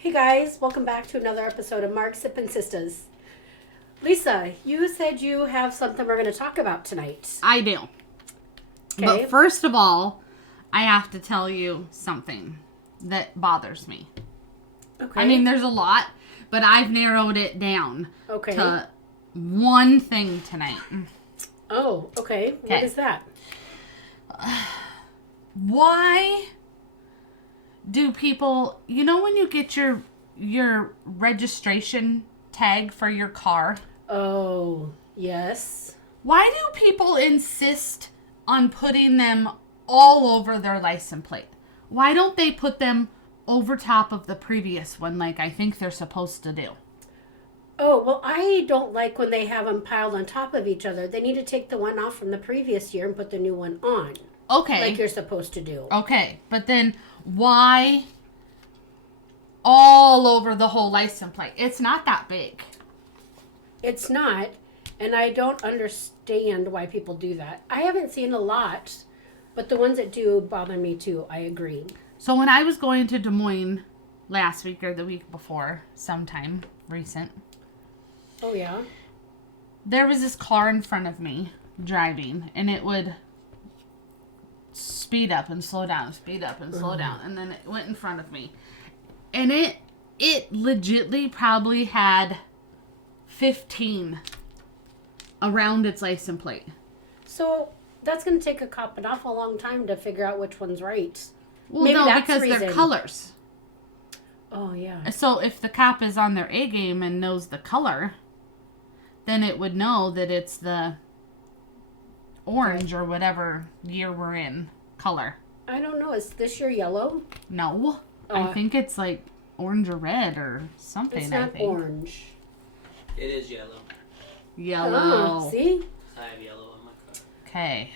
Hey guys, welcome back to another episode of Mark Sip and Sisters. Lisa, you said you have something we're going to talk about tonight. I do. Okay. But first of all, I have to tell you something that bothers me. Okay. I mean, there's a lot, but I've narrowed it down Okay. to one thing tonight. Oh, okay. What Okay. is that? Why do people, when you get your registration tag for your car, Oh, yes. why do people insist on putting them all over their license plate? Why don't they put them over top of the previous one like I think they're supposed to do? Oh, well, I don't like when they have them piled on top of each other. They need to take the one off from the previous year and put the new one on, Okay. like you're supposed to do. Okay, but then why all over the whole license plate? It's not that big. It's not, and I don't understand why people do that. I haven't seen a lot, but the ones that do bother me too. I agree. So when I was going to Des Moines last week or the week before, sometime recent, Oh, yeah? there was this car in front of me driving, and it would speed up and slow down, speed up and slow down, and then it went in front of me. And it legitly probably had 15 around its license plate. So that's going to take a cop an awful long time to figure out which one's right. Well, Maybe no, that's because the they're reason. colors. Oh, yeah. So if the cop is on their A game and knows the color, then it would know that it's the orange or whatever year we're in color. I don't know. Is this your yellow? No. I think it's like orange or red or something. It's I not think orange. It is yellow. Yellow. See? I have yellow on my car. Okay.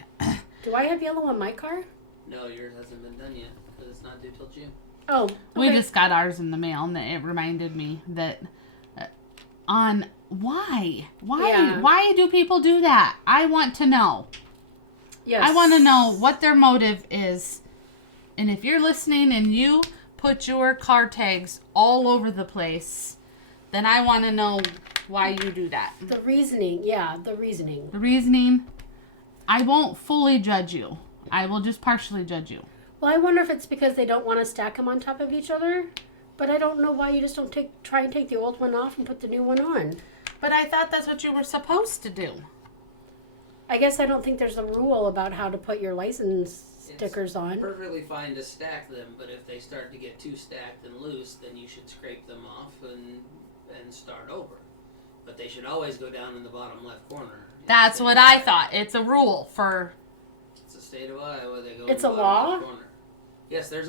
Do I have yellow on my car? No, yours hasn't been done yet because it's not due till June. Oh, okay. We just got ours in the mail, and it reminded me that on why Yeah. why do people do that? I want to know. Yes. I want to know what their motive is, and if you're listening and you put your car tags all over the place, then I want to know why you do that. The reasoning. Yeah, the reasoning. The reasoning, I won't fully judge you. I will just partially judge you. Well, I wonder if it's because they don't want to stack them on top of each other. But I don't know why you just don't try and take the old one off and put the new one on. But I thought that's what you were supposed to do. I guess I don't think there's a rule about how to put your license stickers on. Perfectly fine to stack them, but if they start to get too stacked and loose, then you should scrape them off and start over. But they should always go down in the bottom left corner. That's what I thought. It's a rule for... It's the state of Iowa. They go. It's in a the bottom law? left corner. Yes, there's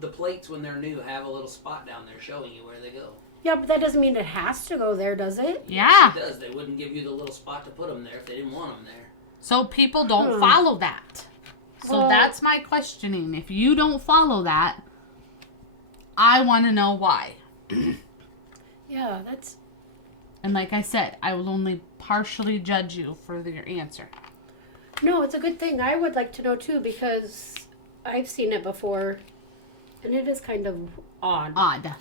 the plates when they're new have a little spot down there showing you where they go. Yeah, but that doesn't mean it has to go there, does it? Yeah. It does. They wouldn't give you the little spot to put them there if they didn't want them there. So people don't follow that. So Well- that's my questioning. If you don't follow that, I want to know why. Yeah, that's... And like I said, I will only partially judge you for your answer. No, it's a good thing. I would like to know, too, because I've seen it before, and it is kind of odd. Odd.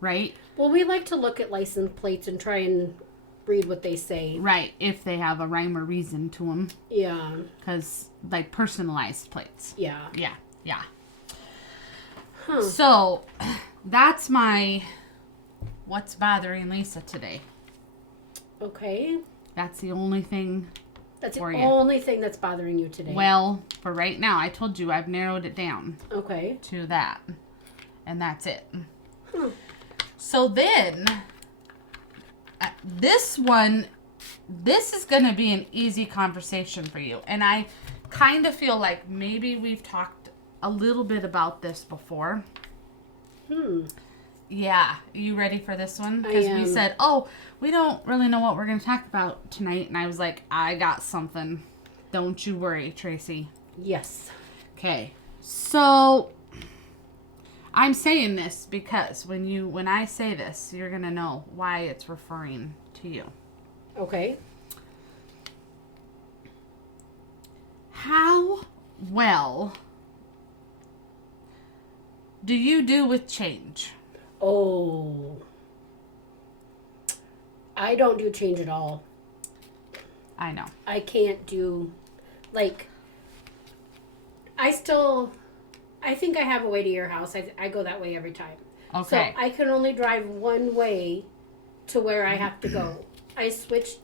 Right? Well, we like to look at license plates and try and read what they say. Right. If they have a rhyme or reason to them. Yeah, Because, like, personalized plates. yeah. Yeah. Yeah. Huh. So, that's my... What's bothering Lisa today? Okay. That's the only thing. That's the For you. only thing that's bothering you today. Well, for right now, I told you I've narrowed it down Okay. to that. And that's it. Hmm. So then, this one, this is going to be an easy conversation for you. And I kind of feel like maybe we've talked a little bit about this before. Yeah. You ready for this one? I Because we am. said, oh, we don't really know what we're going to talk about tonight. And I was like, I got something. Don't you worry, Tracy. Yes. Okay. So I'm saying this because when I say this, you're going to know why it's referring to you. Okay. How well do you do with change? Oh. I don't do change at all. I know. I can't do, like, I think I have a way to your house. I go that way every time. Okay. So I can only drive one way to where I have to go. I switched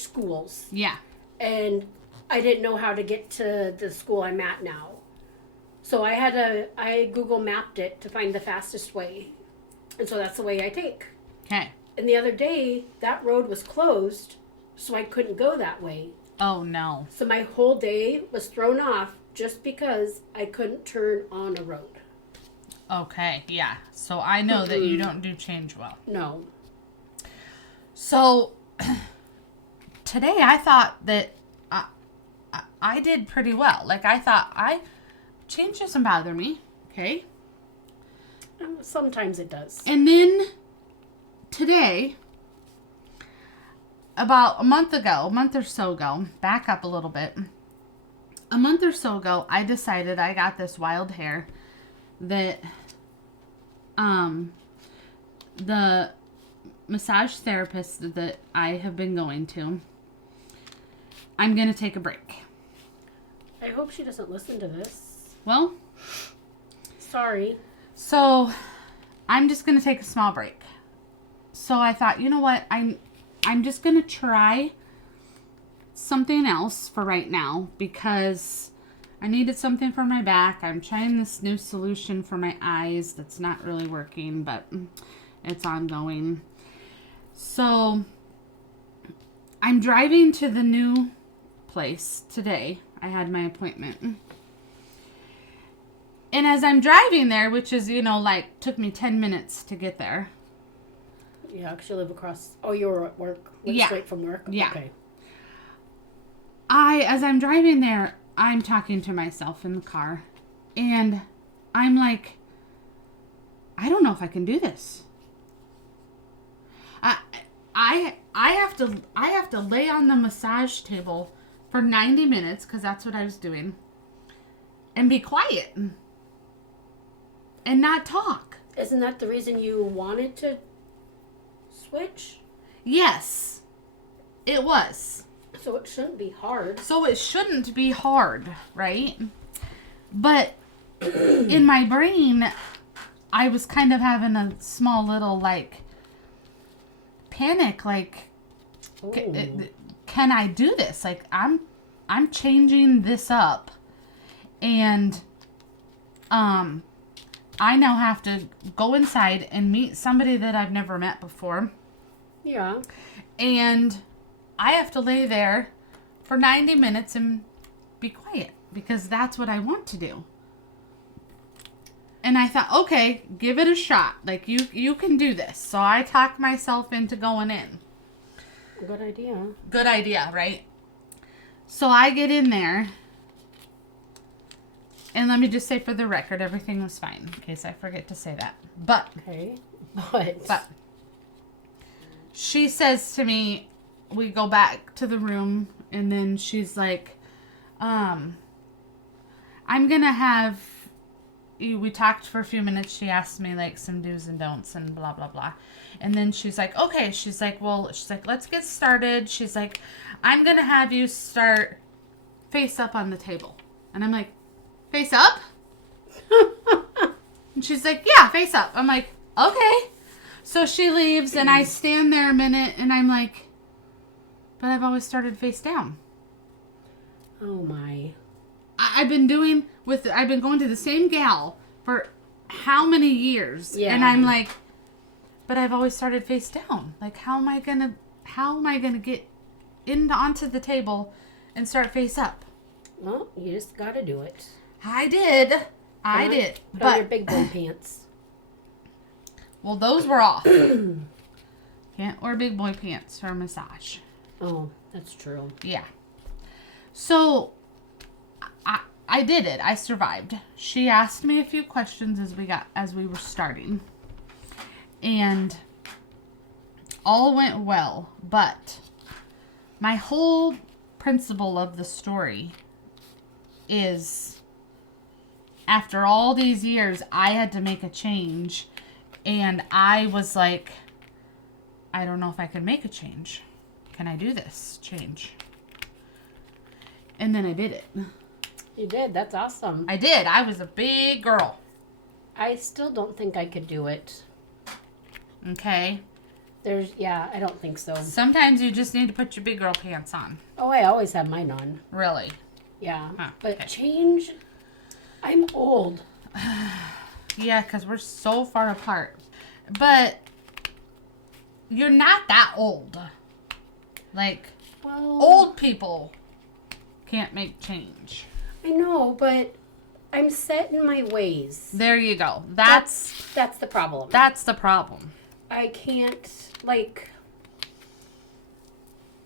schools, Yeah. and I didn't know how to get to the school I'm at now. So I Google mapped it to find the fastest way. And so that's the way I take. Okay. And the other day, that road was closed, so I couldn't go that way. Oh, no. So my whole day was thrown off just because I couldn't turn on a road. Okay. Yeah. So I know that you don't do change well. No. So today I thought that I did pretty well. Like, I thought change doesn't bother me. Okay. Sometimes it does. And then today, about a month or so ago, back up a little bit. A month or so ago, I decided I got this wild hair that the massage therapist that I have been going to, I'm going to take a break. I hope she doesn't listen to this. Well, Sorry. so I'm just going to take a small break. So I thought, you know what? I'm just going to try something else for right now because I needed something for my back. I'm trying this new solution for my eyes that's not really working, but it's ongoing. So I'm driving to the new place today. I had my appointment. And as I'm driving there, which is, like, took me 10 minutes to get there. Yeah, because you live across. Oh, you were at work? Went Yeah. straight from work? Yeah. Okay. As I'm driving there, I'm talking to myself in the car. And I'm like, I don't know if I can do this. I have to lay on the massage table for 90 minutes, because that's what I was doing, and be quiet and not talk. Isn't that the reason you wanted to switch? Yes, it was. So it shouldn't be hard. So it shouldn't be hard, right? But in my brain, I was kind of having a small little, like, panic, like, can I do this? Like, I'm changing this up, and I now have to go inside and meet somebody that I've never met before, Yeah. and I have to lay there for 90 minutes and be quiet because that's what I want to do. And I thought, okay, give it a shot. Like, you can do this. So I talked myself into going in. Good idea. Good idea, right? So I get in there. And let me just say for the record, everything was fine. In case I forget to say that. But Okay. But. she says to me, we go back to the room. And then she's like, I'm going to have... We talked for a few minutes. She asked me, like, some do's and don'ts and blah, blah, blah. And then she's like, okay. She's like, let's get started. She's like, I'm going to have you start face up on the table. And I'm like, face up? And she's like, yeah, face up. I'm like, okay. So she leaves, and I stand there a minute, and I'm like, but I've always started face down. Oh, my. I've been going to the same gal for how many years? Yeah. And I'm like, but I've always started face down. Like, how am I gonna get onto the table and start face up? Well, you just got to do it. I did. I did. Put on your But, big boy pants. well, those were off. Can't wear big boy pants for a massage. Oh, that's true. Yeah. So, I did it. I survived. She asked me a few questions as we were starting. And all went well, but my whole principle of the story is after all these years, I had to make a change And I was like, I don't know if I can make a change. Can I do this change? And then I did it. You did. That's awesome. I did. I was a big girl. I still don't think I could do it. Okay. I don't think so. Sometimes you just need to put your big girl pants on. Oh, I always have mine on. Really. Yeah. Huh, But okay. change, I'm old. Yeah, because we're so far apart. But you're not that old. Like, Well, old people can't make change. I know, but I'm set in my ways. There you go. That's That's the problem. the problem. I can't, like,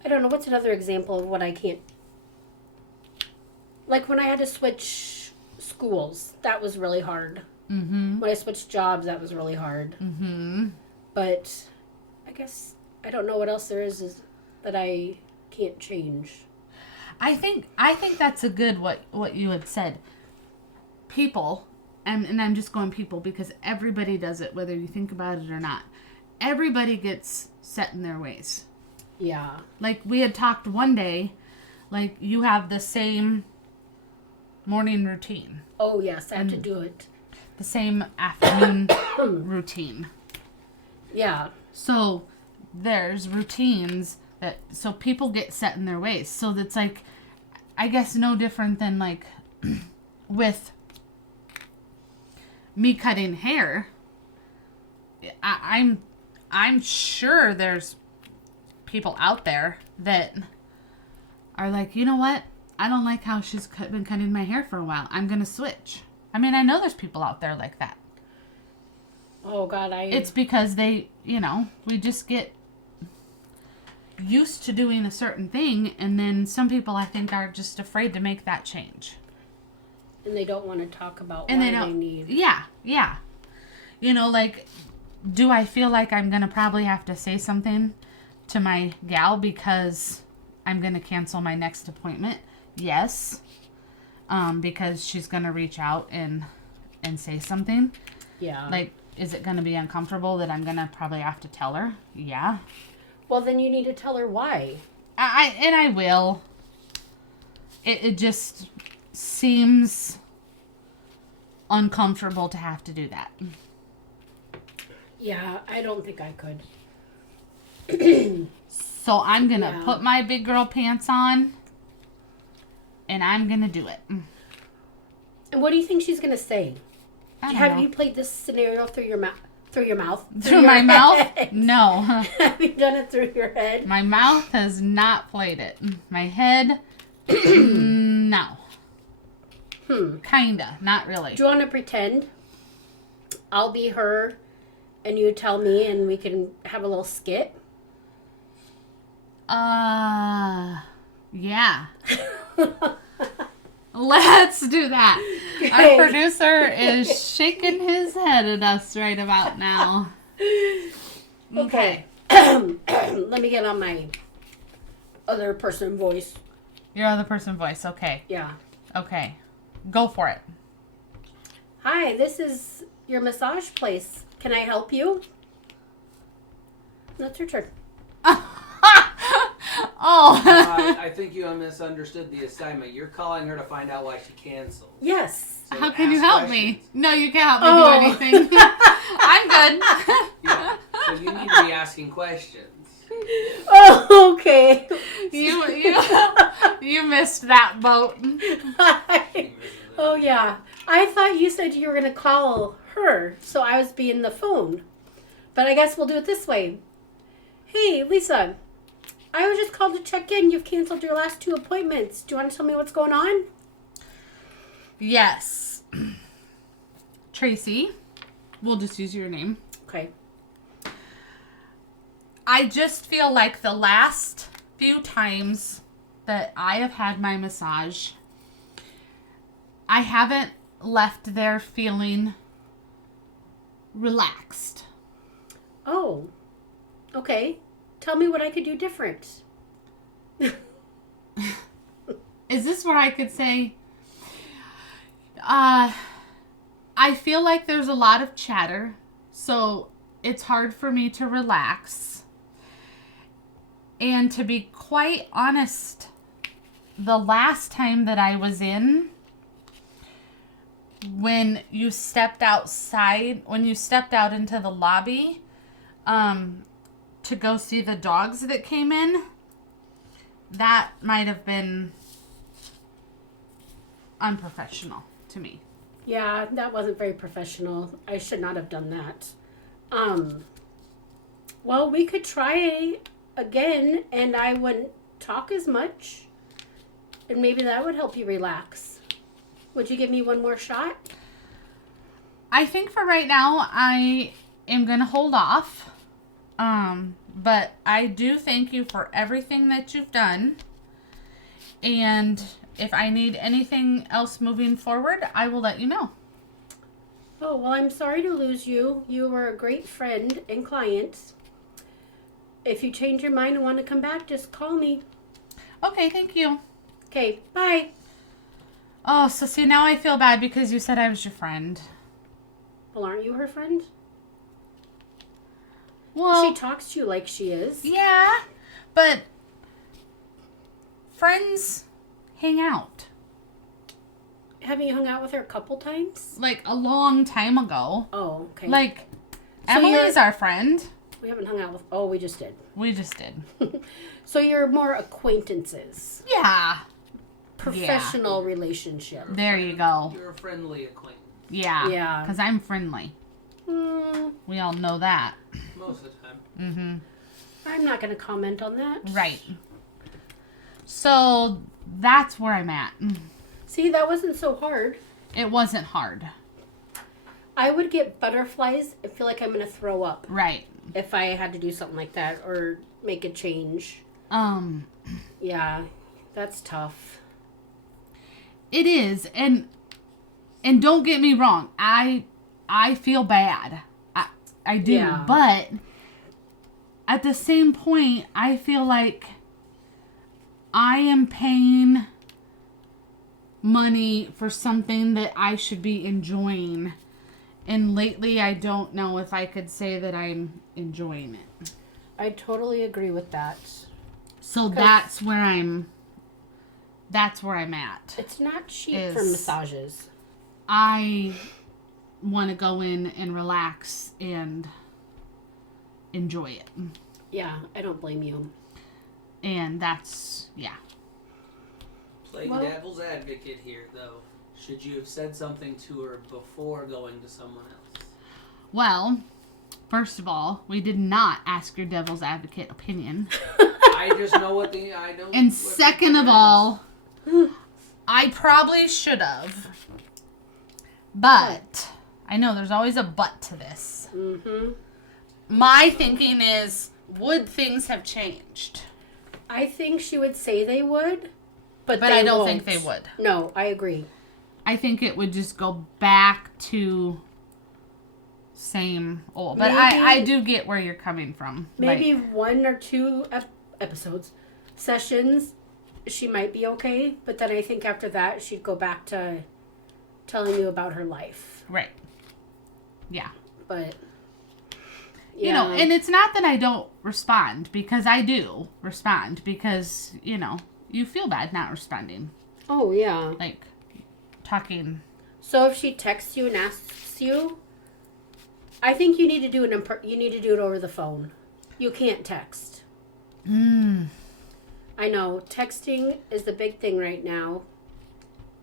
I don't know, what's another example of what I can't, like when I had to switch schools, that was really hard. Mm-hmm. When I switched jobs, that was really hard. Mm-hmm. But I guess I don't know what else there is that I can't change. I think that's a good what you had said. People, and I'm just going people because everybody does it, whether you think about it or not. Everybody gets set in their ways. Yeah. Like we had talked one day, like you have the same morning routine, Oh, yes, I have to do it. the same afternoon routine. Yeah. So there's routines that so people get set in their ways. So that's like, I guess no different than like with me cutting hair. I'm sure there's people out there that are like, you know what? I don't like how she's been cutting my hair for a while. I'm gonna switch. I mean, I know there's people out there like that. Oh, God, It's because they, we just get used to doing a certain thing, and then some people I think are just afraid to make that change. And they don't want to talk about And why they don't. need. Yeah. Like, do I feel like I'm gonna probably have to say something to my gal because I'm gonna cancel my next appointment? Yes. Because she's gonna reach out and say something. Yeah. Like, is it gonna be uncomfortable that I'm gonna probably have to tell her? Yeah. Well, then you need to tell her why. I will. It just seems uncomfortable to have to do that. Yeah, I don't think I could. So I'm gonna Yeah. put my big girl pants on, and I'm gonna do it. And what do you think she's gonna say? I don't Have know. you played this scenario through your mouth? Through your mouth? Through your my mouth? head? No. Have you done it through your head? My mouth has not played it. My head, no. Kinda, not really. Do you want to pretend I'll be her and you tell me and we can have a little skit? Yeah. Let's do that. Our Okay. producer is shaking his head at us right about now. Okay. Let me get on my other person voice. Your other person voice. Okay. Yeah. Okay. Go for it. Hi, this is your massage place. Can I help you? That's your turn. Oh. I think you misunderstood the assignment. You're calling her to find out why she canceled. Yes. So How can you ask help me? questions. No, you can't help me Oh. do anything. I'm good. Yeah. So you need to be asking questions. Oh, okay. You missed that boat. Oh, yeah. I thought you said you were going to call her, so I was being the phone. But I guess we'll do it this way. Hey, Lisa, I was just called to check in. You've canceled your last 2 appointments. Do you want to tell me what's going on? Yes. Tracy, we'll just use your name. Okay. I just feel like the last few times that I have had my massage, I haven't left there feeling relaxed. Oh, okay. Tell me what I could do different. Is this where I could say, I feel like there's a lot of chatter, So it's hard for me to relax. And to be quite honest, the last time that I was in, when you stepped outside, when you stepped out into the lobby to go see the dogs that came in, that might have been unprofessional to me. Yeah, that wasn't very professional. I should not have done that. Well, we could try again, and I wouldn't talk as much, and maybe that would help you relax. Would you give me one more shot? I think for right now, I am going to hold off. But I do thank you for everything that you've done. And if I need anything else moving forward, I will let you know. Oh, well, I'm sorry to lose you. You were a great friend and client. If you change your mind and want to come back, just call me. Okay, thank you. Okay, bye. Oh, so see, now I feel bad because you said I was your friend. Well, aren't you her friend? Well, She talks to you like she is. yeah, but friends hang out. Haven't you hung out with her a couple times? Like a long time ago. Oh, okay. Like, So Emily's our friend. We haven't hung out with... Oh, we just did. We just did. So you're more acquaintances. Yeah. Professional relationship. There you go. You're a friendly acquaintance. Yeah. Yeah. Because I'm friendly. Mm, We all know that. Most of the time. Mm-hmm. I'm not going to comment on that. Right. So that's where I'm at. See, that wasn't so hard. It wasn't hard. I would get butterflies and feel like I'm going to throw up Right. if I had to do something like that or make a change. Yeah, that's tough. It is, and don't get me wrong, I feel bad. I do, Yeah. but at the same point, I feel like I am paying money for something that I should be enjoying. And lately, I don't know if I could say that I'm enjoying it. I totally agree with that. So that's where I'm at. It's not cheap Is- for massages. I want to go in and relax and enjoy it. Yeah, I don't blame you. And that's, yeah. Playing Well- devil's advocate here, though. Should you have said something to her before going to someone else? Well, first of all, we did not ask your devil's advocate opinion. I just know what the I know. And what second the of all, I probably should have. But, I know there's always a but to this. Mm-hmm. My thinking is, would things have changed? I think she would say they would, but But they I don't won't. think they would. No, I agree. I think it would just go back to same old. But Maybe- I do get where you're coming from. Maybe Like, one or two episodes, sessions, she might be okay. But then I think after that, she'd go back to telling you about her life. right. Yeah. But, You know, and it's not that I don't respond, because I do respond, because, you know, you feel bad not responding. oh, yeah. Like, talking. So if she texts you and asks you, I think you need to do it. You need to do it over the phone. You can't text. I know texting is the big thing right now,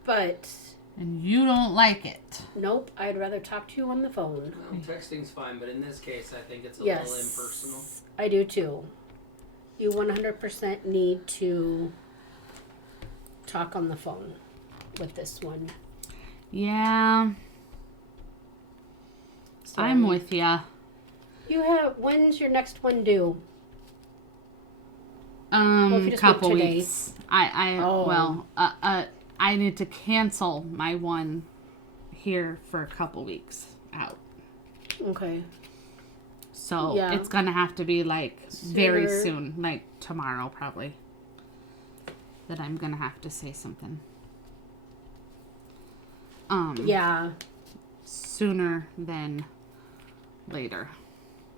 but And you don't like it. nope. I'd rather talk to you on the phone. Well, texting's fine, but in this case, I think it's a Yes, little impersonal. I do too. You 100% need to talk on the phone with this one. Yeah. So I'm with ya. When's your next one due? if you just Couple went today. weeks. Oh. I need to cancel my one here for a couple weeks out. Okay. So Yeah. it's gonna have to be like very Sooner. soon, like tomorrow probably, that I'm gonna have to say something. Yeah. Sooner than later.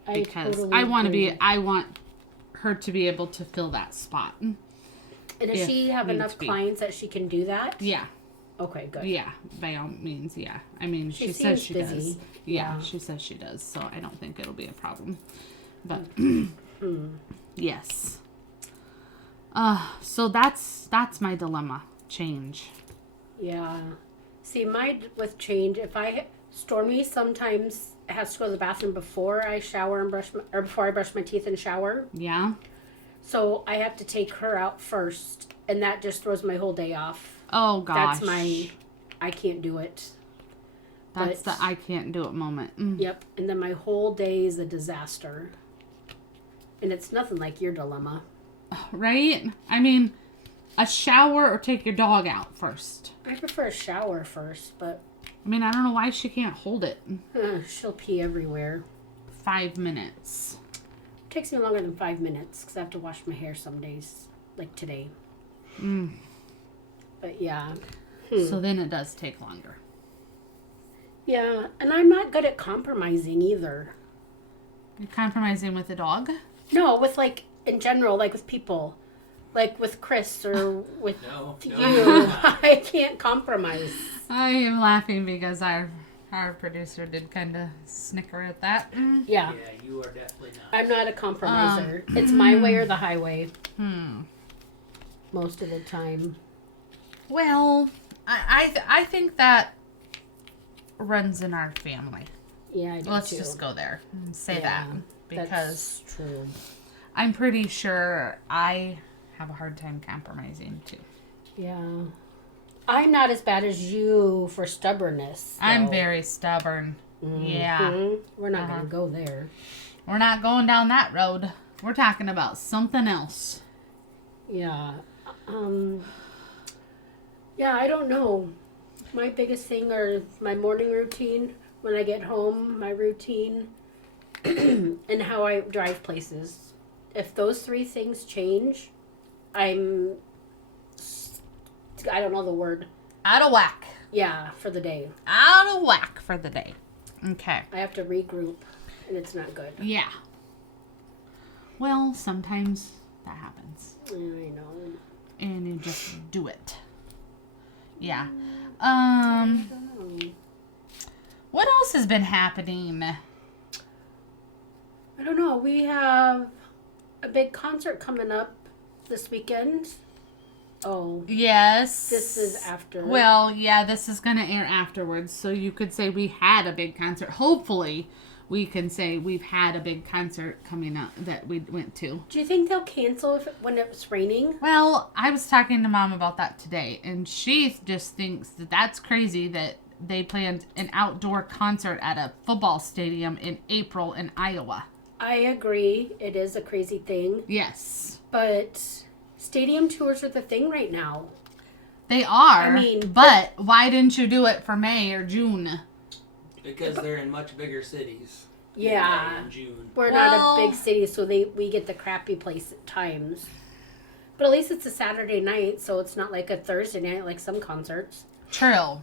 I Because totally I want agree. her to be able to fill that spot. And does if she have needs enough be. clients that she can do that? Yeah. Okay, good. Yeah, by all means, yeah. I mean, She she says seems she busy. does. Yeah, Yeah. she says she does, so I don't think it'll be a problem. But yes. So that's my dilemma. Change. Yeah. See, with change, Stormy sometimes has to go to the bathroom before I shower and before I brush my teeth and shower. Yeah. So I have to take her out first, and that just throws my whole day off. Oh gosh. I can't do it. That's but- the I can't do it moment. Mm. Yep. And then my whole day is a disaster. And it's nothing like your dilemma. Right? I mean, a shower or take your dog out first. I prefer a shower first, but I mean, I don't know why she can't hold it. she'll pee everywhere. 5 minutes. It takes me longer than 5 minutes because I have to wash my hair some days, like today. But yeah. So then it does take longer. Yeah, and I'm not good at compromising either. You're compromising with the dog? No, with in general, with people. Like with Chris or with No, you. no. I can't compromise. I am laughing because our producer did kind of snicker at that. Yeah. Yeah, you are definitely not. I'm not a compromiser. It's my way or the highway. Most of the time. Well, I think that runs in our family. Yeah, I do Let's too. just go there and say Yeah, that because That's true. I'm pretty sure I have a hard time compromising too. Yeah. I'm not as bad as you for stubbornness. I'm though. very stubborn. Yeah. Mhm. We're not going to go there. We're not going down that road. We're talking about something else. Yeah. Yeah, I don't know. My biggest thing are my morning routine, when I get home, my routine, and how I drive places. If those three things change, I don't know the word. Out of whack. Yeah, for the day. Out of whack for the day. Okay. I have to regroup, and it's not good. Yeah. Well, sometimes that happens. I know. And you just do it. Yeah. I don't know. What else has been happening? I don't know. We have a big concert coming up this weekend. Oh, Yes. this is after. Well, yeah, this is going to air afterwards. So you could say we had a big concert. Hopefully, we can say we've had a big concert coming up that we went to. Do you think they'll cancel when it's raining? Well, I was talking to Mom about that today, and she just thinks that that's crazy that they planned an outdoor concert at a football stadium in April in Iowa. I agree. It is a crazy thing. Yes. But stadium tours are the thing right now. They are. I mean, but why didn't you do it for May or June? Because they're in much bigger cities. Yeah. In June. We're Well- not a big city, so we get the crappy place at times. But at least it's a Saturday night, so it's not like a Thursday night like some concerts. True.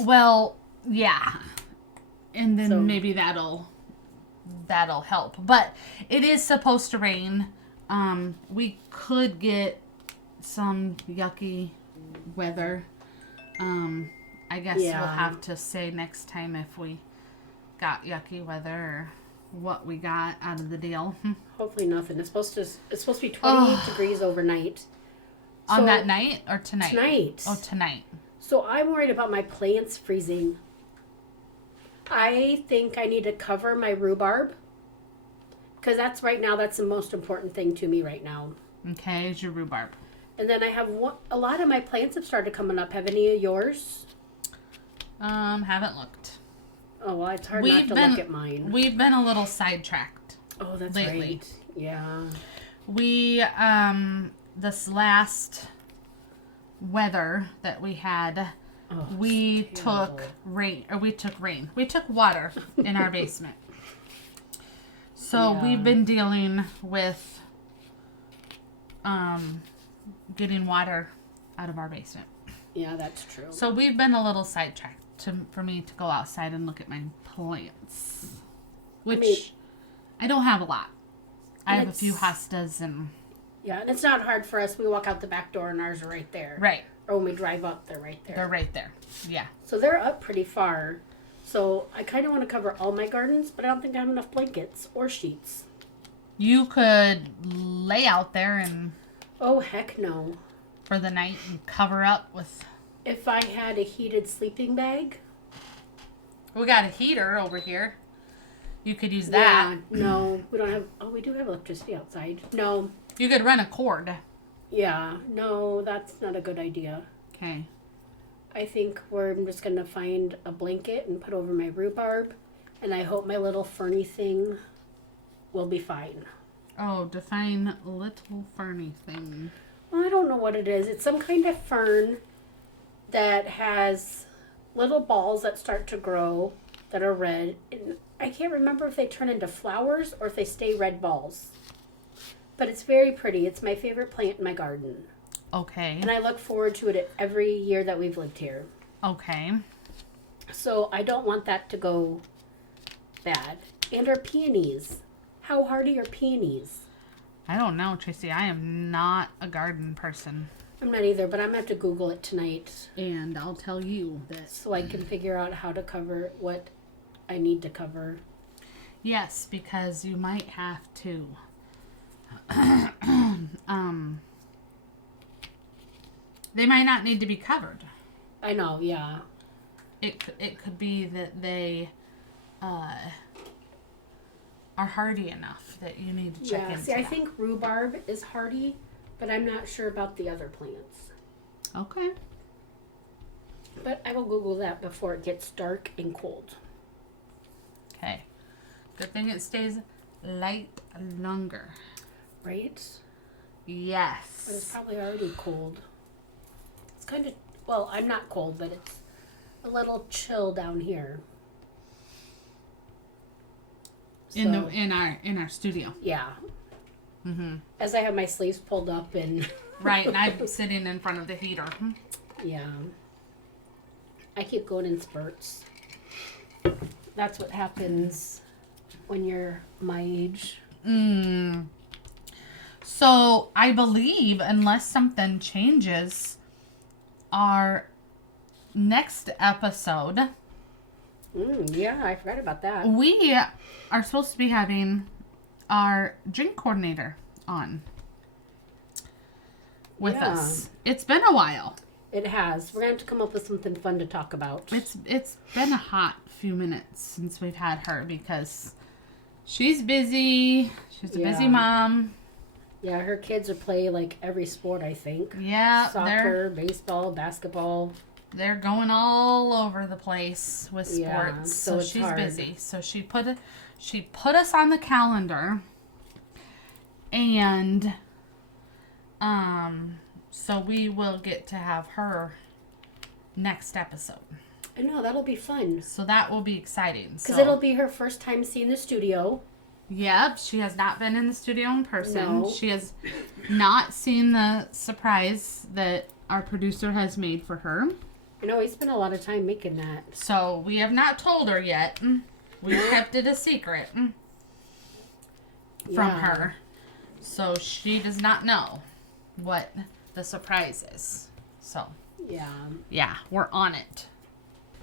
Well, yeah. And then So- maybe that'll help. But it is supposed to rain. We could get some yucky weather. I guess we'll Yeah. have to say next time if we got yucky weather or what we got out of the deal. Hopefully nothing. It's supposed to be 28 degrees overnight. On So- that night or tonight? Tonight. Oh, tonight. So I'm worried about my plants freezing. I think I need to cover my rhubarb. Because that's the most important thing to me right now. Okay, is your rhubarb. And then I have a lot of my plants have started coming up. Have any of yours? Haven't looked. Oh, well, it's hard We've not to been- look at mine. We've been a little sidetracked. Oh, that's lately. right. Yeah. We this last weather that we had, Oh, we it's terrible. took rain. We took water in our basement. So Yeah. we've been dealing with getting water out of our basement. Yeah, that's true. So we've been a little sidetracked. for me to go outside and look at my plants, which mean- I don't have a lot. I have a few It's- hostas and Yeah, and it's not hard for us. We walk out the back door and ours are right there. right. Or when we drive up, they're right there. They're right there. Yeah. So they're up pretty far. So I kind of want to cover all my gardens, but I don't think I have enough blankets or sheets. You could lay out there and Oh, heck no. for the night and cover up with. If I had a heated sleeping bag. We got a heater over here. You could use that. Yeah, no, we don't have. Oh, we do have electricity outside. No. You could run a cord. Yeah, no, that's not a good idea. Okay. I think I'm just going to find a blanket and put over my rhubarb. And I hope my little ferny thing will be fine. Oh, define little ferny thing. Well, I don't know what it is. It's some kind of fern that has little balls that start to grow that are red. And I can't remember if they turn into flowers or if they stay red balls. But it's very pretty. It's my favorite plant in my garden. Okay. And I look forward to it every year that we've lived here. Okay. So I don't want that to go bad. And our peonies. How hardy are peonies? I don't know, Tracy. I am not a garden person. I'm not either, but I'm going to have to Google it tonight And I'll tell you that. so I can figure out how to cover what I need to cover. Yes, because you might have to. They might not need to be covered. I know, yeah. It could be that they are hardy enough that you need to check Yeah, into see, I that. think rhubarb is hardy, but I'm not sure about the other plants. Okay. But I will Google that before it gets dark and cold. Okay. Good thing it stays light longer. Right? But it's Yes. probably already cold. It's kind of, well, I'm not cold, but it's a little chill down here. In So, in our studio. yeah. Mm-hmm. As I have my sleeves pulled up and Right, and I'm sitting in front of the heater. yeah. I keep going in spurts. That's what happens when you're my age. So I believe, unless something changes, our next episode, Yeah, I forgot about that. we are supposed to be having our drink coordinator on with Yeah. us. It's been a while. It has. We're going to have to come up with something fun to talk about. It's been a hot few minutes since we've had her because she's busy. She's a busy Yeah. mom. Yeah, her kids are play like every sport, I think. Yeah, Soccer, baseball, basketball. they're going all over the place with sports. Yeah, so so it's she's hard. busy. So she put us on the calendar, and so we will get to have her next episode. I know, that'll be fun. So that will be exciting. Because So, it'll be her first time seeing the studio. Yep, she has not been in the studio in person. No. She has not seen the surprise that our producer has made for her. I know, we spent a lot of time making that. So we have not told her yet. We kept it a secret from Yeah. her. So she does not know what the surprise is. So, Yeah. yeah, we're on it.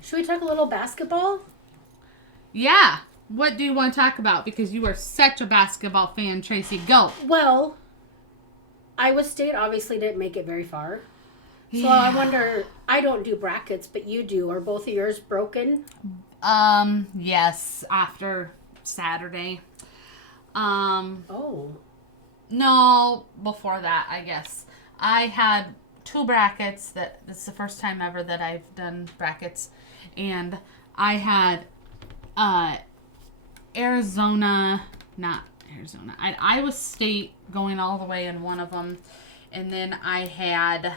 Should we talk a little basketball? Yeah. What do you want to talk about? Because you are such a basketball fan, Tracy. Go. Well, Iowa State obviously didn't make it very far. So I wonder, I don't do brackets, but you do. Are both of yours broken? Yes, after Saturday. Oh. No, before that, I guess. I had 2 brackets. This is the first time ever that I've done brackets. And I had I had Iowa State going all the way in one of them. And then I had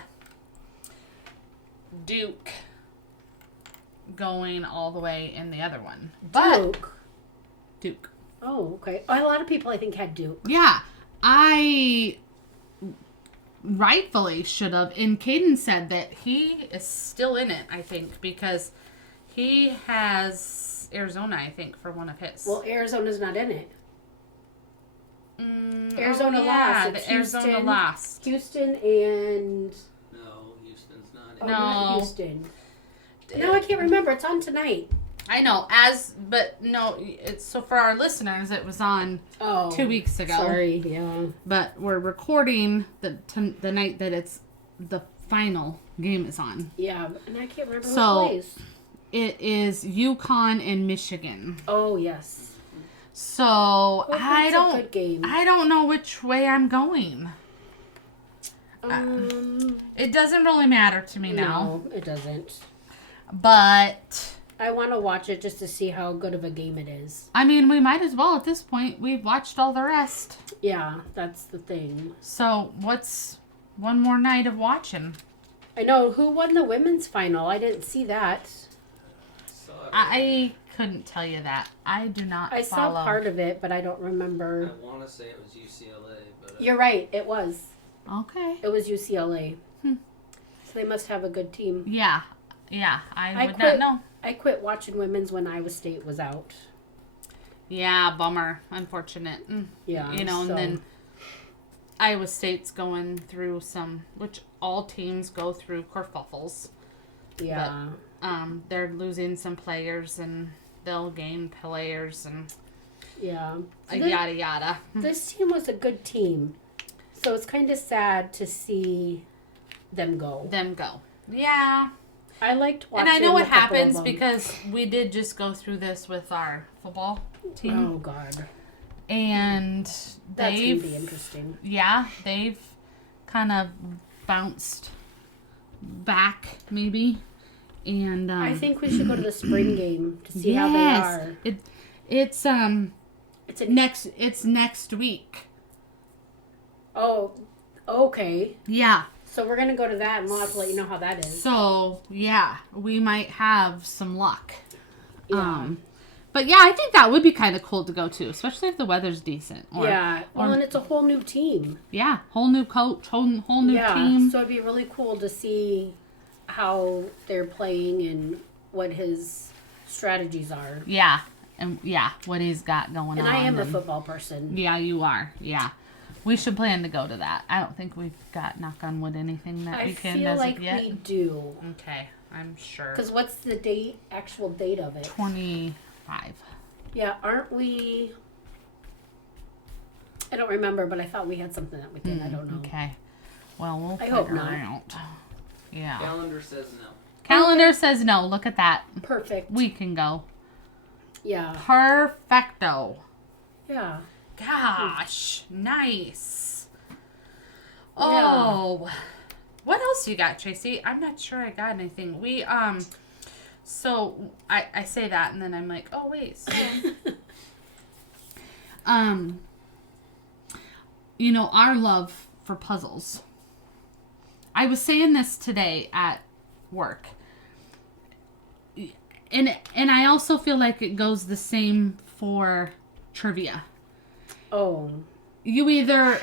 Duke going all the way in the other one. But Duke. Oh, okay. A lot of people, I think, had Duke. Yeah, I rightfully should have. And Caden said that he is still in it, I think, because He has Arizona, I think, for one of his. Well, Arizona's not in it. Arizona lost. The It's Arizona Houston. lost. Houston and No, Houston's not oh, in. No. not Houston. No, I can't remember. It's on tonight. I know, but no, it's so for our listeners, it was on Oh, 2 weeks ago. Sorry, yeah. But we're recording the night that it's the final game is on. Yeah, and I can't remember So- who plays. It is UConn and Michigan. Oh, yes. So Hopefully I it's don't a good game. I don't know which way I'm going. It doesn't really matter to me now. No, it doesn't. But I want to watch it just to see how good of a game it is. I mean, we might as well at this point. We've watched all the rest. Yeah, that's the thing. So what's one more night of watching? I know. Who won the women's final? I didn't see that. Saw it. I couldn't tell you that. I do not I follow. saw part of it, but I don't remember. I want to say it was UCLA, but You're right. It was. Okay. It was UCLA. Hmm. So they must have a good team. Yeah. I would quit. not know. I quit watching women's when Iowa State was out. Yeah, bummer. Unfortunate. Yeah. You know, so- and then Iowa State's going through some, which all teams go through kerfuffles. Yeah. They're losing some players and they'll gain players and Yeah. yada yada. This team was a good team. So it's kind of sad to see them go. Them go. Yeah. I liked watching And I know what a couple of happens them. because we did just go through this with our football team. Oh, God. And That's going to they've be interesting. yeah, they've kind of bounced back maybe. And I think we should go to the spring game to see how they are. It's It's a it's next week. Oh, okay. Yeah. So we're going to go to that and we'll have to let you know how that is. So, yeah, we might have some luck. Yeah. But yeah, I think that would be kind of cool to go to, especially if the weather's decent. Or, Yeah. Well, or- and it's a whole new team. Yeah, whole new coach, whole new Yeah. team. So it'd be really cool to see how they're playing and what his strategies are. Yeah, and yeah, what he's got going on. And I am a and- football person. Yeah, you are. Yeah. We should plan to go to that. I don't think we've got, knock on wood, anything that I we can feel as like of yet. we do. Okay, I'm sure. Because what's the date, actual date of it? 25. Yeah, aren't we? I don't remember, but I thought we had something that weekend. I don't know. Okay. Well, we'll I figure hope not. out. Yeah. calendar says no. Calendar says no. Look at that. Perfect. We can go. Yeah. Perfecto. Yeah. Gosh, nice. Oh, what else you got, Tracy? I'm not sure I got anything. We so I say that and then I'm like, oh wait. So, you know, our love for puzzles. I was saying this today at work. And I also feel like it goes the same for trivia. Oh. You either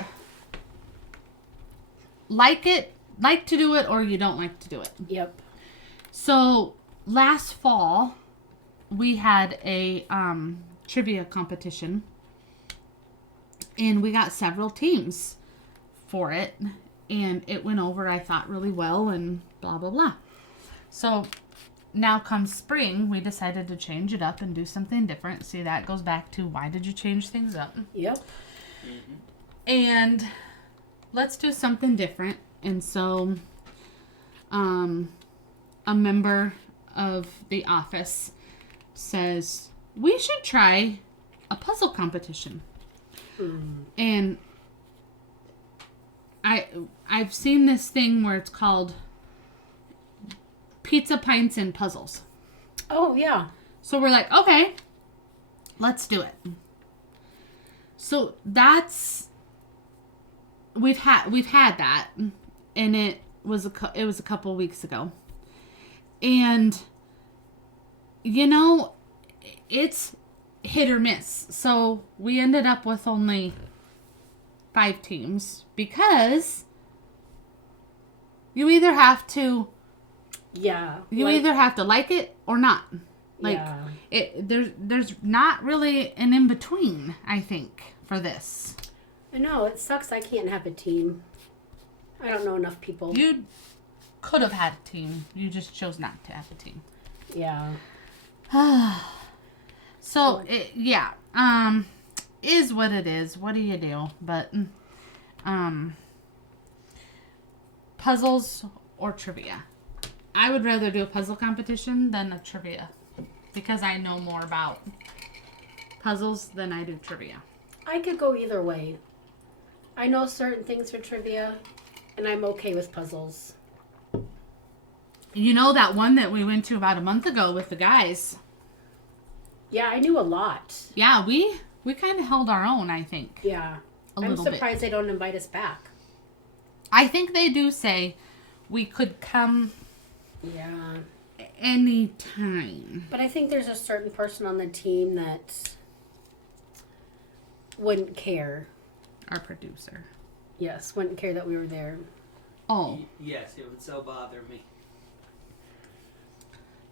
like to do it, or you don't like to do it. Yep. So last fall, we had a trivia competition, and we got several teams for it, and it went over, I thought, really well, and blah blah blah. So now comes spring, we decided to change it up and do something different. See, that goes back to why did you change things up? Yep. And let's do something different. And so, a member of the office says, we should try a puzzle competition. And I've seen this thing where it's called Pizza, Pints, and Puzzles. Oh, yeah. So we're like, okay, let's do it. So that's we've had that, and it was a couple weeks ago, and you know, it's hit or miss. So we ended up with only 5 teams because you either have to Yeah. either have to like it or not. Like Yeah. there's not really an in between, I think, for this. I know, it sucks I can't have a team. I don't know enough people. You could have had a team. You just chose not to have a team. Yeah. So is what it is. What do you do? But puzzles or trivia. I would rather do a puzzle competition than a trivia because I know more about puzzles than I do trivia. I could go either way. I know certain things for trivia, and I'm okay with puzzles. You know that one that we went to about a month ago with the guys? Yeah, I knew a lot. Yeah, we kind of held our own, I think. Yeah. A I'm little bit. surprised they don't invite us back. I think they do say we could come Yeah. anytime. But I think there's a certain person on the team that wouldn't care. Our producer. Yes, wouldn't care that we were there. Oh, Yes, it would so bother me.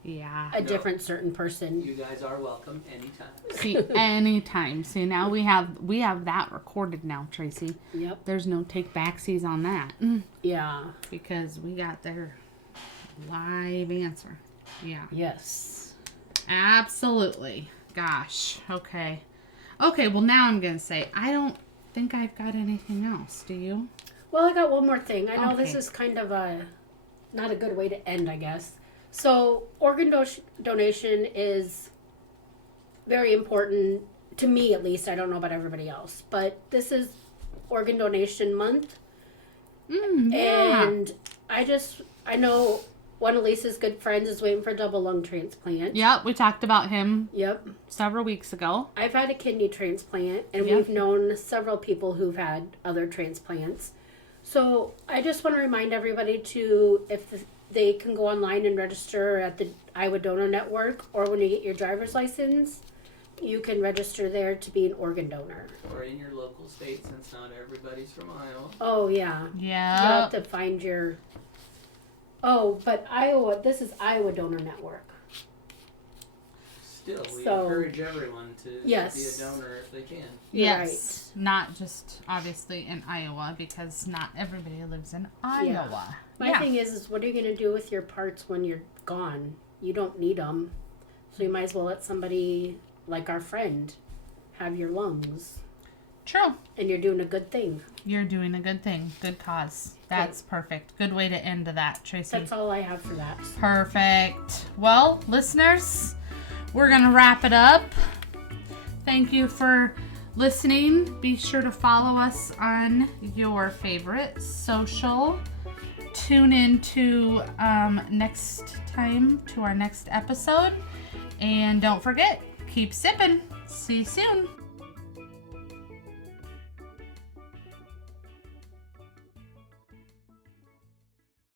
yeah. A No. different certain person. You guys are welcome anytime. See, anytime. See, now we have that recorded now, Tracy. Yep. There's no take backsies on that Yeah. because we got their live answer. Yeah. Yes. Absolutely. Gosh. Okay. Okay, well now I'm going to say I don't think I've got anything else. Do you? Well, I got one more thing. I know this Okay. is kind of not a good way to end, I guess. So, organ donation is very important to me, at least. I don't know about everybody else, but this is organ donation month, Yeah. and I know one of Lisa's good friends is waiting for a double lung transplant. Yep, we talked about him Yep. several weeks ago. I've had a kidney transplant, and Yep. we've known several people who've had other transplants. So I just want to remind everybody to, if they can go online and register at the Iowa Donor Network, or when you get your driver's license, you can register there to be an organ donor. Or in your local state, since not everybody's from Iowa. Oh, yeah. You'll Yeah. have to find your... Oh, but Iowa, this is Iowa Donor Network. Still, we So- encourage everyone to Yes. be a donor if they can. Yes. Not just obviously in Iowa because not everybody lives in Iowa. My thing is what are you going to do with your parts when you're gone? You don't need them. So you might as well let somebody, like our friend, have your lungs. True. And you're doing a good thing. You're doing a good thing. Good cause. That's perfect. Good way to end that, Tracy. That's all I have for that. Perfect. Well, listeners, we're going to wrap it up. Thank you for listening. Be sure to follow us on your favorite social. Tune in to next time to our next episode. And don't forget, keep sipping. See you soon.